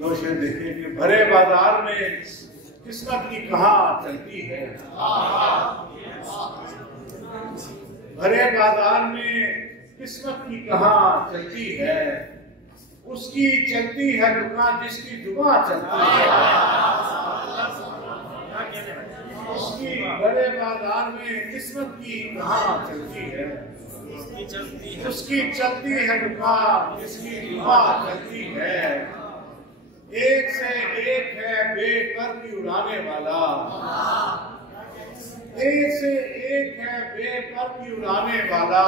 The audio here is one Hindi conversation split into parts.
रोशन देखे कि भरे बाजार में किस्मत की कहाँ चलती है। भरे बाजार में किस्मत की कहाँ चलती है, उसकी चलती है दुकान जिसकी जुबान चलती है। उसकी भरे बाजार में किस्मत की कहाँ चलती है, उसकी चलती है दुकान जिसकी जुबान चलती है। एक से एक है बेपर की उड़ाने वाला, एक से एक है बेपर की उड़ाने वाला,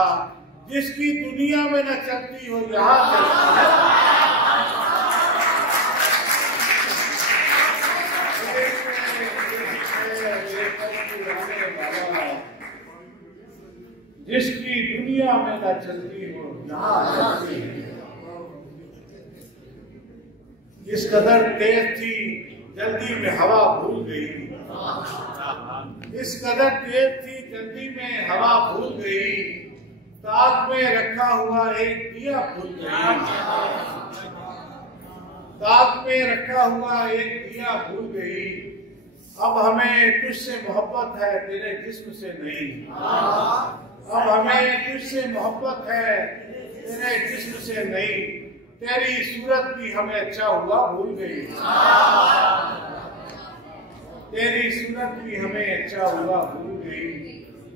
जिसकी दुनिया में न चलती हो यहाँ चलती है। एक से एक है बेपर की उड़ाने वाला, जिसकी दुनिया में न चलती हो यहाँ चलती है। इस कदर तेज थी जल्दी में हवा भूल गई, इस कदर तेज थी जल्दी में हवा भूल गई, ताक में रखा हुआ एक दिया भूल गई, ताक में रखा हुआ एक दिया भूल गई। अब हमें तुझसे मोहब्बत है तेरे जिस्म से नहीं, अब हमें तुझसे मोहब्बत है तेरे जिस्म से नहीं, तेरी सूरत भी हमें अच्छा हुआ भूल गई, तेरी सूरत भी हमें अच्छा हुआ भूल गई।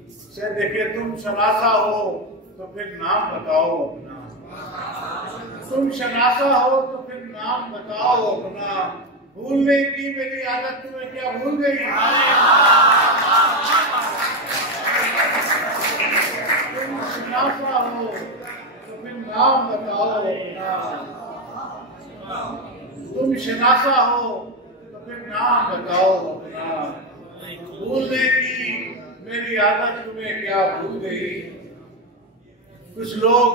से देखिए तुम शनासा हो तो फिर नाम बताओ अपना, तुम शनासा हो तो फिर नाम बताओ अपना, भूलने की मेरी आदत तुम्हें क्या भूल गई। तुम शनासा हो तो फिर नाम बताओ अपना, तुम शनासा हो तो फिर नाम बताओ अपना, भूलने की मेरी आदत तुम्हें क्या भूल गई। कुछ लोग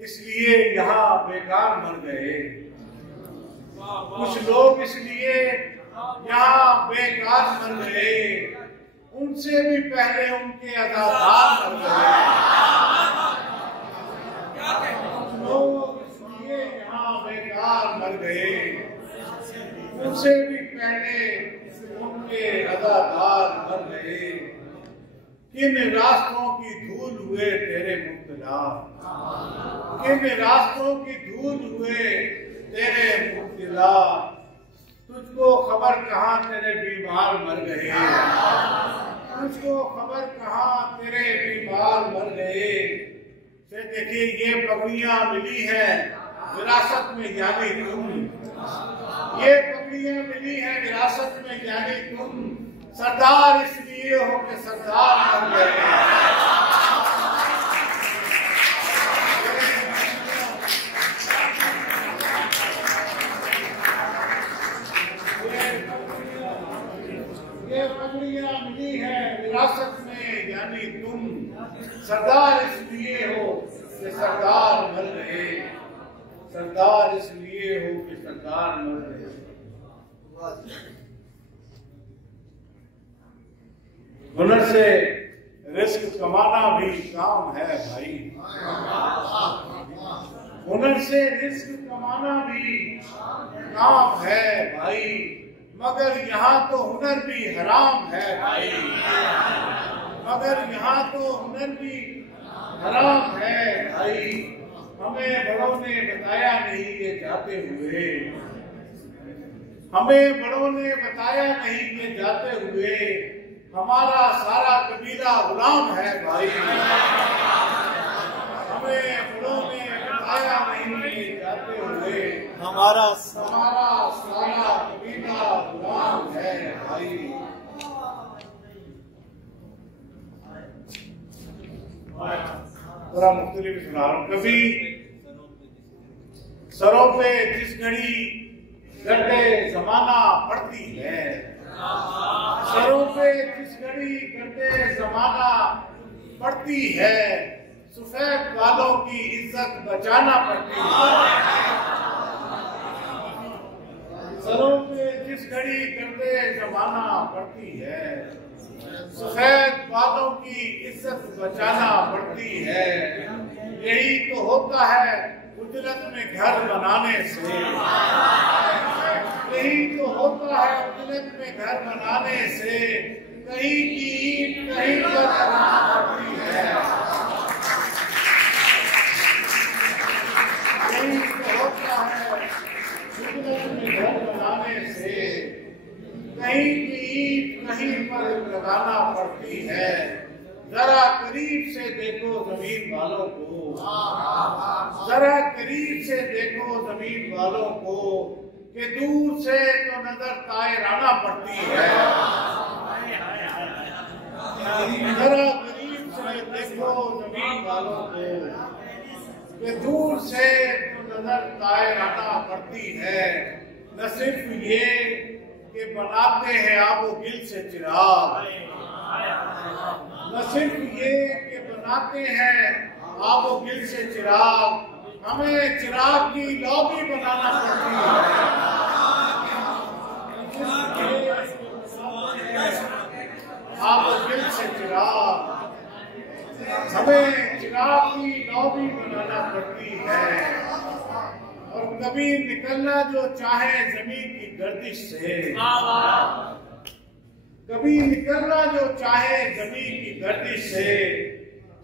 इसलिए यहाँ बेकार मर गए, कुछ लोग इसलिए यहाँ बेकार मर गए, उनसे भी पहले उनके अदादार मर गए। लोग इसलिए यहाँ बेकार मर गए, उनसे भी पहले उनके अदादार मर गए। किन रास्तों की धूल हुए तेरे मुब्तला, किन रास्तों की धूल हुए तेरे मुब्तला, तुझको खबर कहाँ तेरे बीमार मर गए, तुझको खबर कहाँ तेरे बीमार मर गए। से देखिए ये पगड़ियाँ मिली है विरासत में यानी तुम, ये पगड़ियाँ मिली है विरासत में यानी तुम, सरदार इसलिए हो कि सरदार बन गए। ये पगड़ियाँ मिली है विरासत में यानी तुम, सरदार इसलिए हो कि सरदार बन गए, सरदार इसलिए हो कि सरदार बन गए। हुनर से रिस्क कमाना भी काम है भाई, हुनर से रिस्क कमाना भी काम है भाई, मगर यहाँ तो हुनर भी हराम है भाई, मगर यहाँ तो हुनर भी हराम है भाई। हमें बड़ों ने बताया नहीं ये जाते हुए, हमें बड़ों ने बताया नहीं ये जाते हुए, हमारा सारा कबीला गुलाम है भाई। हमें बड़ों ने बताया नहीं जाते हुए, हमारा सारा कबीला गुलाम है भाई। थोड़ा मुख्तलिफ सुना रहा हूँ। कभी सरों पे जिस घड़ी गर्दे जमाना पड़ती है, सरों पे जिस घड़ी गर्दे जमाना पड़ती है, सफेद बालों की इज्जत बचाना पड़ती है। सरों पे जिस घड़ी गर्दे जमाना पड़ती है, सफेद बालों की इज्जत बचाना पड़ती है। यही तो होता है उजरत में घर बनाने से, जंगल में घर बनाने से कहीं की ईंट कहीं पर लगाना पड़ती है। यही तो होता है, जंगल में घर बनाने से कहीं की ईंट कहीं पर लगाना पड़ती है। जरा करीब से देखो जमीन वालों को, जरा करीब से देखो जमीन वालों को, कि दूर से तो नजर तायराना पड़ती है। जरा करीब से देखो जमीन वालों को, कि दूर से तो नजर तायराना पड़ती है। न सिर्फ ये कि बनाते हैं आबो गिल से चिराग, न सिर्फ ये कि बनाते हैं आबो गिल से चिराग, हमें चिराग की लॉबी बनाना पड़ती है। आबो गिल से चिराग, हमें चिराग की लॉबी बनाना पड़ती है। और कभी निकलना जो चाहे जमीन की गर्दिश से, कभी निकलना जो चाहे जमीन की गर्दिश से,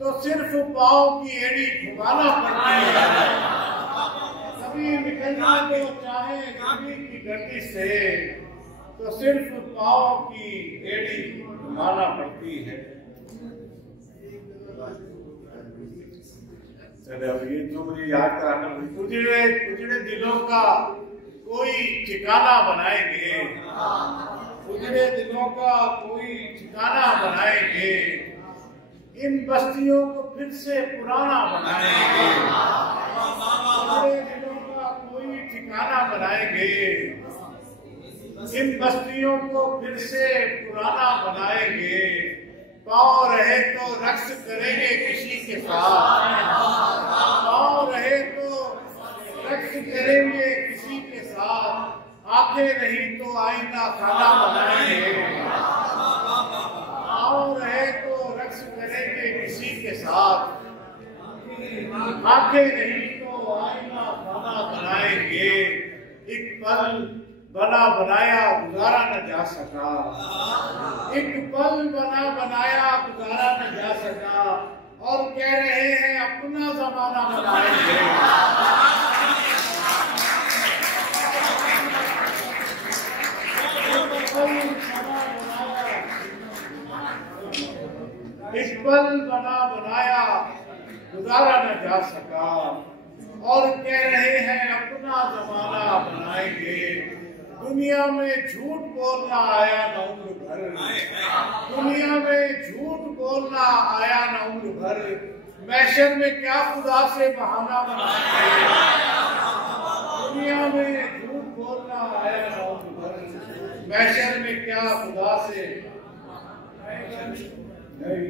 तो सिर्फ पाँव की एड़ी घुमाना पड़ती है। कभी निकलना जो चाहे जमीन की गर्दिश से, तो सिर्फ पाँव की एड़ी घुमाना पड़ती है। चले अब ये जो मुझे याद कराना, उजड़े दिलों का कोई ठिकाना बनाएंगे, उजड़े दिलों का कोई ठिकाना बनाएंगे, इन बस्तियों को फिर से पुराना बनाएंगे। उजड़े दिलों का कोई ठिकाना बनाएंगे, इन बस्तियों को फिर से पुराना बनाएंगे। पाँव रहे तो रक्स करेंगे किसी के साथ, पाँव रहे तो रक्स करेंगे किसी के साथ, आंखें नहीं तो आईना खाना बनाएंगे। पाँव रहे तो रक्स करेंगे किसी के साथ, आंखें नहीं तो आईना खाना बनाएंगे। एक पल बना बनाया गुजारा न जा सका, एक पल बना बनाया गुजारा न जा सका, और कह रहे हैं अपना जमाना बनाएंगे। एक पल बना बनाया गुजारा न जा सका, और कह रहे हैं अपना जमाना बनाएंगे। दुनिया में झूठ बोलना आया न उम्र भर, दुनिया में झूठ बोलना आया न उम्र भर, महशर में क्या खुदा से बहाना बनाएंगे। दुनिया में झूठ बोलना आया न उम्र भर, महशर में क्या खुदा से नहीं।